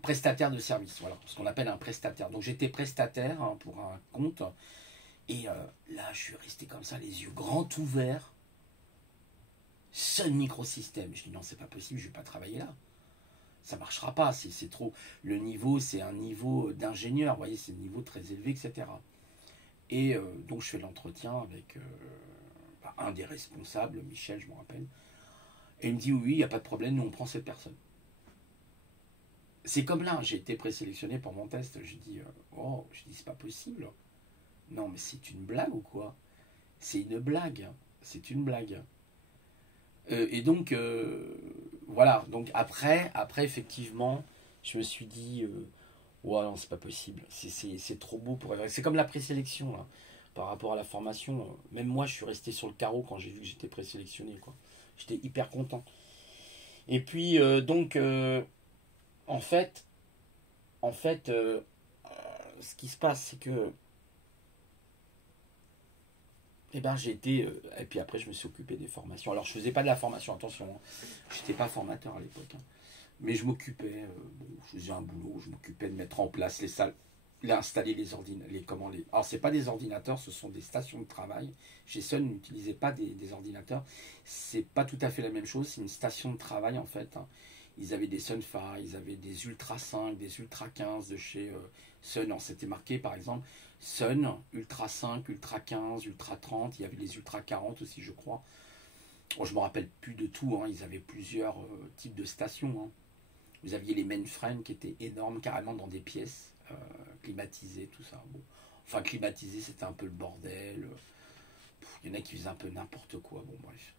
Prestataire de service, voilà, ce qu'on appelle un prestataire. Donc j'étais prestataire hein, pour un compte. Et là, je suis resté comme ça, les yeux grands ouverts. Sun Microsystem. Je dis non, c'est pas possible, je vais pas travailler là. Ça marchera pas, c'est trop. Le niveau, c'est un niveau d'ingénieur, vous voyez, c'est un niveau très élevé, etc. Et donc je fais l'entretien avec un des responsables, Michel, je me rappelle. Et il me dit oui, il n'y a pas de problème, nous on prend cette personne. C'est comme là, j'ai été présélectionné pour mon test. Je dis oh, je dis c'est pas possible. Non, mais c'est une blague ou quoi? C'est une blague. C'est une blague. Et donc, voilà. Donc après, effectivement, je me suis dit, ouais, non, c'est pas possible. C'est trop beau pour être. C'est comme la présélection, là, par rapport à la formation. Même moi, je suis resté sur le carreau quand j'ai vu que j'étais présélectionné, quoi. J'étais hyper content. Et puis, donc, en fait, en fait, ce qui se passe, c'est que eh ben, j'ai été. Et puis après, je me suis occupé des formations. Alors, je faisais pas de la formation, attention. Hein. Je n'étais pas formateur à l'époque. Hein. Mais je m'occupais. Bon, je faisais un boulot. Je m'occupais de mettre en place les salles. Installer les ordinateurs. Alors, c'est pas des ordinateurs, ce sont des stations de travail. Chez Sun, n'utilisait pas des ordinateurs. C'est pas tout à fait la même chose. C'est une station de travail, en fait. Hein. Ils avaient des Sunfire, ils avaient des Ultra 5, des Ultra 15 de chez Sun. Alors, c'était marqué, par exemple, Sun, Ultra 5, Ultra 15, Ultra 30. Il y avait les Ultra 40 aussi, je crois. Bon, je ne me rappelle plus de tout. Hein. Ils avaient plusieurs types de stations. Hein. Vous aviez les mainframes qui étaient énormes, carrément dans des pièces, climatisées, tout ça. Bon. Enfin, climatisées, c'était un peu le bordel. Il y en a qui faisaient un peu n'importe quoi, bon bref.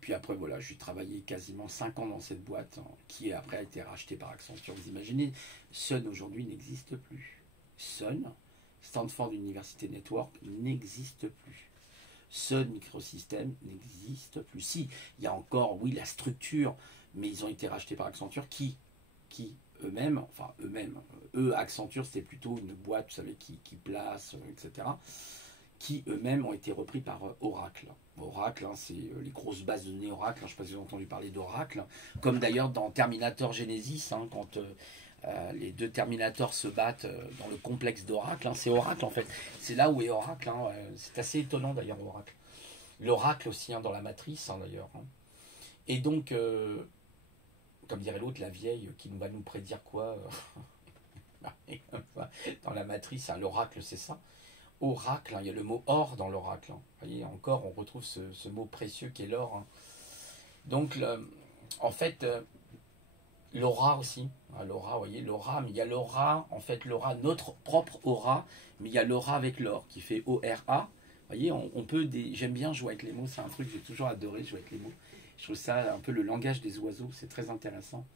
Puis après, voilà, j'ai travaillé quasiment 5 ans dans cette boîte, hein, qui après a été rachetée par Accenture. Vous imaginez, Sun aujourd'hui n'existe plus. Sun, Stanford University Network, n'existe plus. Sun Microsystems n'existe plus. Si, il y a encore, oui, la structure, mais ils ont été rachetés par Accenture, qui eux-mêmes, enfin eux-mêmes, eux, Accenture, c'était plutôt une boîte, vous savez, qui place, etc., qui eux-mêmes ont été repris par Oracle. Oracle, hein, c'est les grosses bases de données Oracle. Je ne sais pas si vous avez entendu parler d'Oracle. Comme d'ailleurs dans Terminator Genesis, hein, quand les deux Terminators se battent dans le complexe d'Oracle. Hein, c'est Oracle en fait. C'est là où est Oracle. Hein, c'est assez étonnant d'ailleurs Oracle. L'Oracle aussi hein, dans la matrice hein, d'ailleurs. Hein. Et donc, comme dirait l'autre, la vieille qui va nous prédire quoi dans la matrice, hein, l'Oracle c'est ça. Oracle, hein, il y a le mot or dans l'oracle. Hein. Vous voyez, encore, on retrouve ce mot précieux qui est l'or. Hein. Donc, en fait, l'aura aussi. Hein, l'aura, vous voyez, l'aura, mais il y a l'aura, en fait, l'aura, notre propre aura, mais il y a l'aura avec l'or qui fait O-R-A. Vous voyez, on peut. J'aime bien jouer avec les mots, c'est un truc que j'ai toujours adoré, jouer avec les mots. Je trouve ça un peu le langage des oiseaux, c'est très intéressant.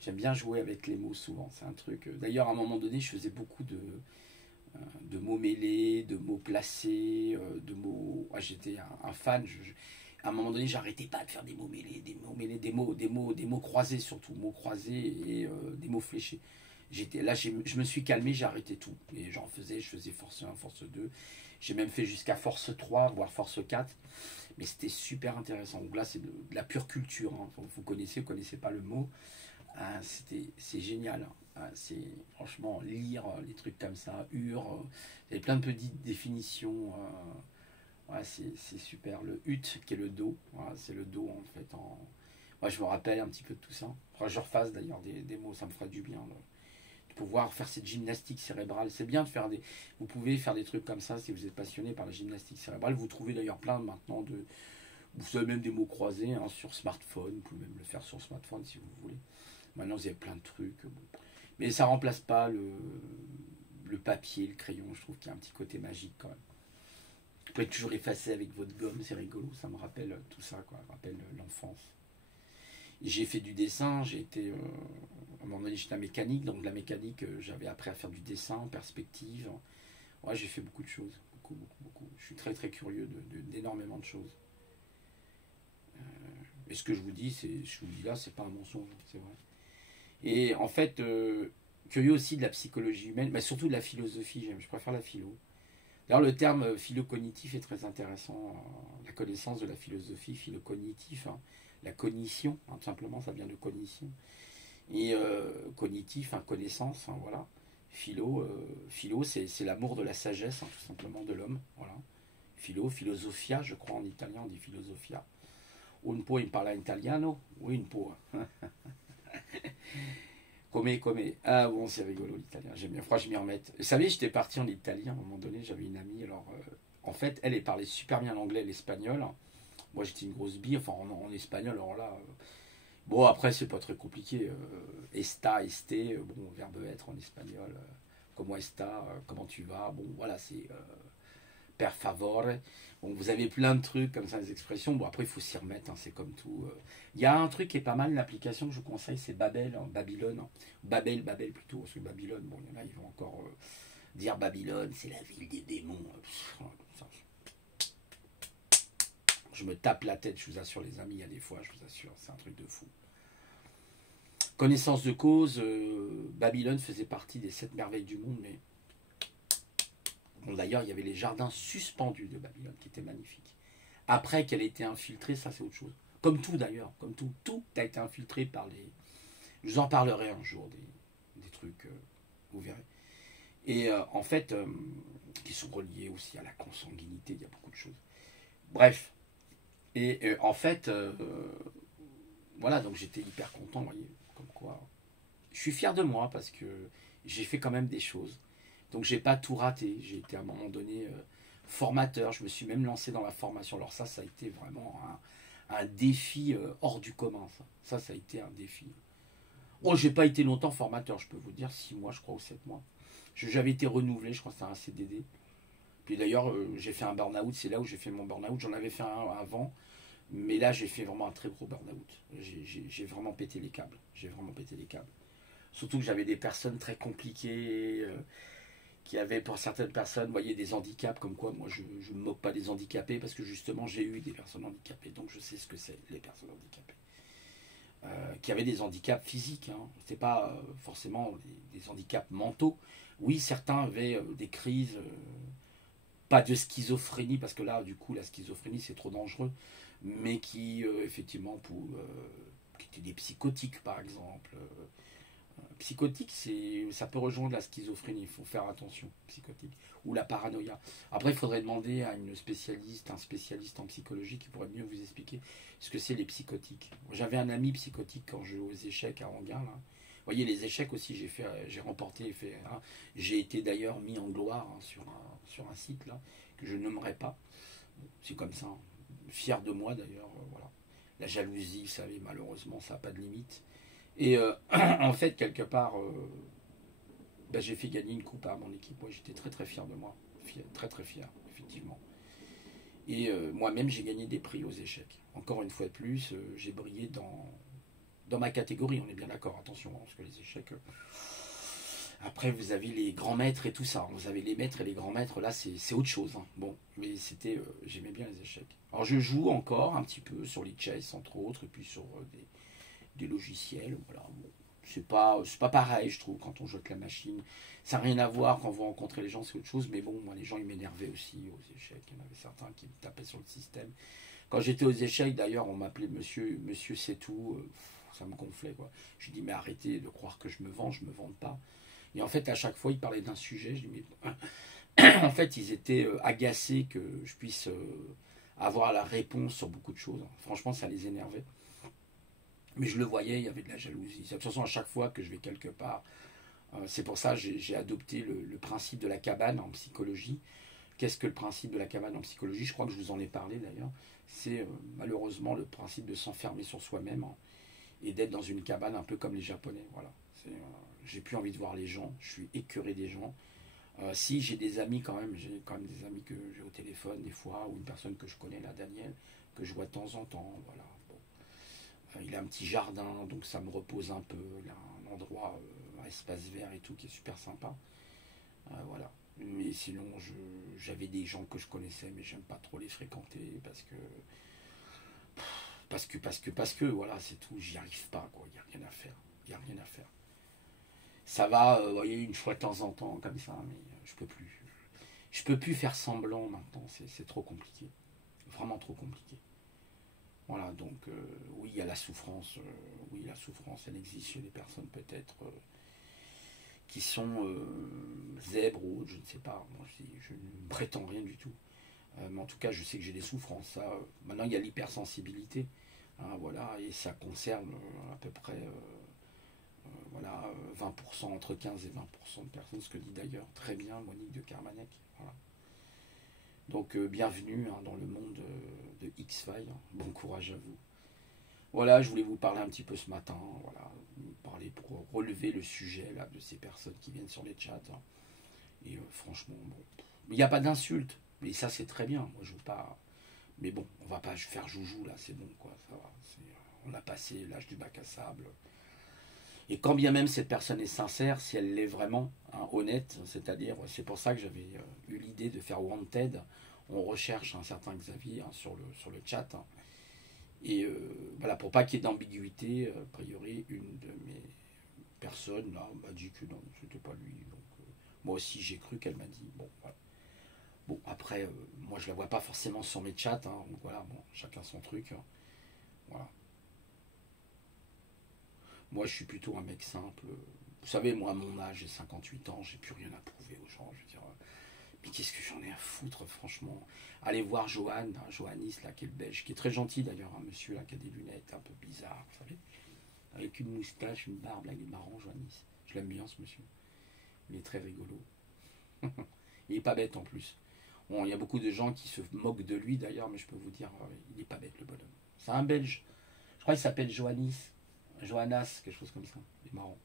J'aime bien jouer avec les mots souvent, c'est un truc. D'ailleurs, à un moment donné, je faisais beaucoup de mots mêlés, de mots placés, de mots. Ah, j'étais un fan. À un moment donné, j'arrêtais pas de faire des mots mêlés, des mots croisés surtout, mots croisés et des mots fléchés. Là, je me suis calmé, j'ai arrêté tout. Et je faisais force 1, force 2. J'ai même fait jusqu'à force 3, voire force 4. Mais c'était super intéressant. Donc là, c'est de la pure culture. Hein. Vous connaissez pas le mot. Ah, c'est génial. Ah, c'est franchement lire les trucs comme ça, il y a plein de petites définitions. Ouais, c'est super. Le hut qui est le dos, voilà, c'est le dos en fait. Moi, je me rappelle un petit peu de tout ça. Faudra que je refasse d'ailleurs des mots, ça me ferait du bien de pouvoir faire cette gymnastique cérébrale. C'est bien de faire des. Vous pouvez faire des trucs comme ça si vous êtes passionné par la gymnastique cérébrale. Vous trouvez d'ailleurs plein maintenant de. Vous avez même des mots croisés hein, sur smartphone. Vous pouvez même le faire sur smartphone si vous voulez. Maintenant, vous avez plein de trucs. Bon. Mais ça remplace pas le papier, le crayon. Je trouve qu'il y a un petit côté magique quand même. Vous pouvez toujours effacer avec votre gomme, c'est rigolo. Ça me rappelle tout ça, quoi. Ça me rappelle l'enfance. J'ai fait du dessin. J'ai été. À un moment donné, j'étais à mécanique. Donc, la mécanique, j'avais appris à faire du dessin en perspective. Ouais, j'ai fait beaucoup de choses. Beaucoup, beaucoup, beaucoup. Je suis très, très curieux d'énormément de choses. Et ce que je vous dis là, c'est pas un mensonge, c'est vrai. Et en fait, curieux aussi de la psychologie humaine, mais surtout de la philosophie, je préfère la philo. D'ailleurs, le terme philo-cognitif est très intéressant, la connaissance de la philosophie, philo-cognitif, hein, la cognition, hein, tout simplement, ça vient de cognition. Et cognitif, hein, connaissance, hein, voilà. Philo c'est l'amour de la sagesse, hein, tout simplement, de l'homme, voilà. Philosophia, je crois en italien, on dit philosophia. Un po' in parla italiano? Oui, un po'. Come. Ah bon, c'est rigolo l'italien. J'aime bien. Franchement, je m'y remette. Vous savez, j'étais parti en Italie à un moment donné. J'avais une amie. Alors, en fait, elle parlait super bien l'anglais et l'espagnol. Moi, j'étais une grosse bille. Enfin, en espagnol, alors là. Bon, après, c'est pas très compliqué. Este. Bon, verbe être en espagnol. Como esta? Comment tu vas? Bon, voilà, c'est. Per favore. Bon, vous avez plein de trucs comme ça, des expressions. Bon, après, il faut s'y remettre, hein, c'est comme tout. Il y a un truc qui est pas mal, l'application que je vous conseille, c'est Babel, hein, Babylone. Hein. Babel plutôt, parce que Babylone, bon, il y en a, ils vont encore dire Babylone, c'est la ville des démons. Je me tape la tête, je vous assure, les amis, il y a des fois, je vous assure, c'est un truc de fou. Connaissance de cause, Babylone faisait partie des 7 merveilles du monde, mais. Bon, d'ailleurs, il y avait les jardins suspendus de Babylone qui étaient magnifiques. Après qu'elle ait été infiltrée, ça c'est autre chose. Comme tout d'ailleurs, comme tout. Tout a été infiltré par les. Je vous en parlerai un jour des trucs, vous verrez. Et en fait, qui sont reliés aussi à la consanguinité, il y a beaucoup de choses. Bref. Et en fait, voilà, donc j'étais hyper content, vous voyez, comme quoi. Je suis fier de moi parce que j'ai fait quand même des choses. Donc j'ai pas tout raté. J'ai été à un moment donné formateur. Je me suis même lancé dans la formation. Alors ça a été vraiment un défi hors du commun. Ça a été un défi. Oh, j'ai pas été longtemps formateur. Je peux vous dire 6 mois, je crois, ou 7 mois. J'avais été renouvelé. Je crois que c'était un CDD. Puis d'ailleurs, j'ai fait un burn-out, c'est là où j'ai fait mon burn-out. J'en avais fait un avant, mais là j'ai fait vraiment un très gros burn-out. J'ai vraiment pété les câbles. J'ai vraiment pété les câbles. Surtout que j'avais des personnes très compliquées, qui avaient pour certaines personnes, vous voyez, des handicaps, comme quoi moi je ne me moque pas des handicapés, parce que justement j'ai eu des personnes handicapées, donc je sais ce que c'est les personnes handicapées. Qui avaient des handicaps physiques, hein. C'est pas forcément des handicaps mentaux. Oui, certains avaient des crises, pas de schizophrénie, parce que là, du coup, la schizophrénie, c'est trop dangereux, mais qui, effectivement, qui étaient des psychotiques, par exemple. Psychotique, ça peut rejoindre la schizophrénie, il faut faire attention, psychotique, ou la paranoïa. Après, il faudrait demander à une spécialiste, un spécialiste en psychologie qui pourrait mieux vous expliquer ce que c'est les psychotiques. J'avais un ami psychotique quand je jouais aux échecs à Anguin, là. Vous voyez, les échecs aussi, j'ai remporté, fait, hein. J'ai été d'ailleurs mis en gloire, hein, sur un site là que je nommerai pas. C'est comme ça, hein. Fier de moi d'ailleurs, voilà. La jalousie, vous savez, malheureusement, ça n'a pas de limite. Et en fait, quelque part, ben, j'ai fait gagner une coupe à mon équipe. Moi, j'étais très très fier de moi. Très très fier, effectivement. Et moi-même, j'ai gagné des prix aux échecs. Encore une fois de plus, j'ai brillé dans ma catégorie. On est bien d'accord, attention, hein, parce que les échecs. Après, vous avez les grands maîtres et tout ça. Vous avez les maîtres et les grands maîtres. Là, c'est autre chose, hein. Bon, mais j'aimais bien les échecs. Alors, je joue encore un petit peu sur les chess, entre autres, et puis sur des logiciels. Voilà. Bon, c'est pas pareil, je trouve, quand on joue avec la machine. Ça n'a rien à voir quand vous rencontrez les gens, c'est autre chose. Mais bon, moi, les gens, ils m'énervaient aussi aux échecs. Il y en avait certains qui me tapaient sur le système. Quand j'étais aux échecs, d'ailleurs, on m'appelait monsieur c'est tout. Ça me gonflait, quoi. Je dis, mais arrêtez de croire que je me vends, je me vends pas. Et en fait, à chaque fois, ils parlaient d'un sujet. Je dis, mais en fait, ils étaient agacés que je puisse avoir la réponse sur beaucoup de choses. Franchement, ça les énervait. Mais je le voyais, il y avait de la jalousie. De toute façon, à chaque fois que je vais quelque part, c'est pour ça que j'ai adopté le principe de la cabane en psychologie. Qu'est-ce que le principe de la cabane en psychologie? Je crois que je vous en ai parlé d'ailleurs. C'est malheureusement le principe de s'enfermer sur soi-même, hein, et d'être dans une cabane un peu comme les Japonais. Voilà. J'ai plus envie de voir les gens, je suis écœuré des gens. Si j'ai des amis quand même, j'ai quand même des amis que j'ai au téléphone des fois, ou une personne que je connais, là, Daniel, que je vois de temps en temps. Voilà. Bon. Il a un petit jardin, donc ça me repose un peu. Il a un endroit, un espace vert et tout, qui est super sympa. Voilà. Mais sinon, j'avais des gens que je connaissais, mais j'aime pas trop les fréquenter parce que, voilà, c'est tout. J'y arrive pas, quoi. Il y a rien à faire. Il y a rien à faire. Ça va, vous voyez, une fois de temps en temps, comme ça, mais je peux plus. Je peux plus faire semblant maintenant. C'est trop compliqué. Vraiment trop compliqué. Voilà, donc oui, il y a la souffrance. Oui, la souffrance, elle existe chez des personnes peut-être qui sont zèbres ou autres, je ne sais pas. Moi, je ne prétends rien du tout. Mais en tout cas, je sais que j'ai des souffrances. Ça, maintenant, il y a l'hypersensibilité. Hein, voilà, et ça concerne à peu près voilà, 20%, entre 15 et 20% de personnes, ce que dit d'ailleurs très bien Monique de Kermanek. Voilà. Donc bienvenue, hein, dans le monde de X-Files. Bon courage à vous. Voilà, je voulais vous parler un petit peu ce matin, voilà, parler pour relever le sujet là, de ces personnes qui viennent sur les chats, hein. Et franchement, bon, il n'y a pas d'insulte, mais ça c'est très bien. Moi je veux pas, mais bon, on va pas faire joujou là, c'est bon quoi, ça va. On a passé l'âge du bac à sable. Et quand bien même cette personne est sincère, si elle l'est vraiment, hein, honnête, c'est-à-dire, c'est pour ça que j'avais eu l'idée de faire Wanted. On recherche un certain Xavier, hein, sur le chat, hein. Et voilà, pour pas qu'il y ait d'ambiguïté, a priori, une de mes personnes là m'a dit que non, c'était pas lui. Donc, moi aussi, j'ai cru qu'elle m'a dit. Bon, voilà. Bon, après, moi, je la vois pas forcément sur mes chats, hein, donc voilà, bon, chacun son truc, hein. Voilà. Moi, je suis plutôt un mec simple. Vous savez, moi, à mon âge, j'ai 58 ans, j'ai plus rien à prouver aux gens. Je veux dire, mais qu'est-ce que j'en ai à foutre, franchement. Allez voir Johan, hein, Johannis, là, qui est le belge, qui est très gentil d'ailleurs, un monsieur là, qui a des lunettes un peu bizarres, vous savez, avec une moustache, une barbe, là, il est marrant, Johannis. Je l'aime bien, ce monsieur. Il est très rigolo. Il est pas bête en plus. Bon, il y a beaucoup de gens qui se moquent de lui d'ailleurs, mais je peux vous dire, il est pas bête, le bonhomme. C'est un belge. Je crois qu'il s'appelle Johannis. Johannas, quelque chose comme ça. Il est marrant.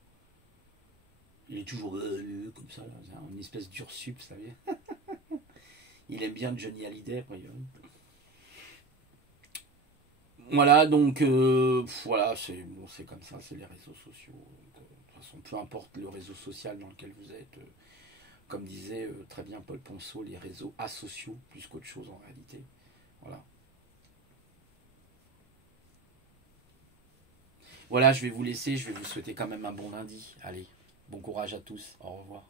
Il est toujours comme ça, là. C'est une espèce d'ursup, vous savez. Il aime bien Johnny Hallyday, a priori. Voilà, donc voilà, c'est bon, c'est comme ça, c'est les réseaux sociaux. De toute façon, peu importe le réseau social dans lequel vous êtes, comme disait très bien Paul Ponceau, les réseaux asociaux plus qu'autre chose en réalité. Voilà. Voilà, je vais vous laisser, je vais vous souhaiter quand même un bon lundi. Allez, bon courage à tous, au revoir.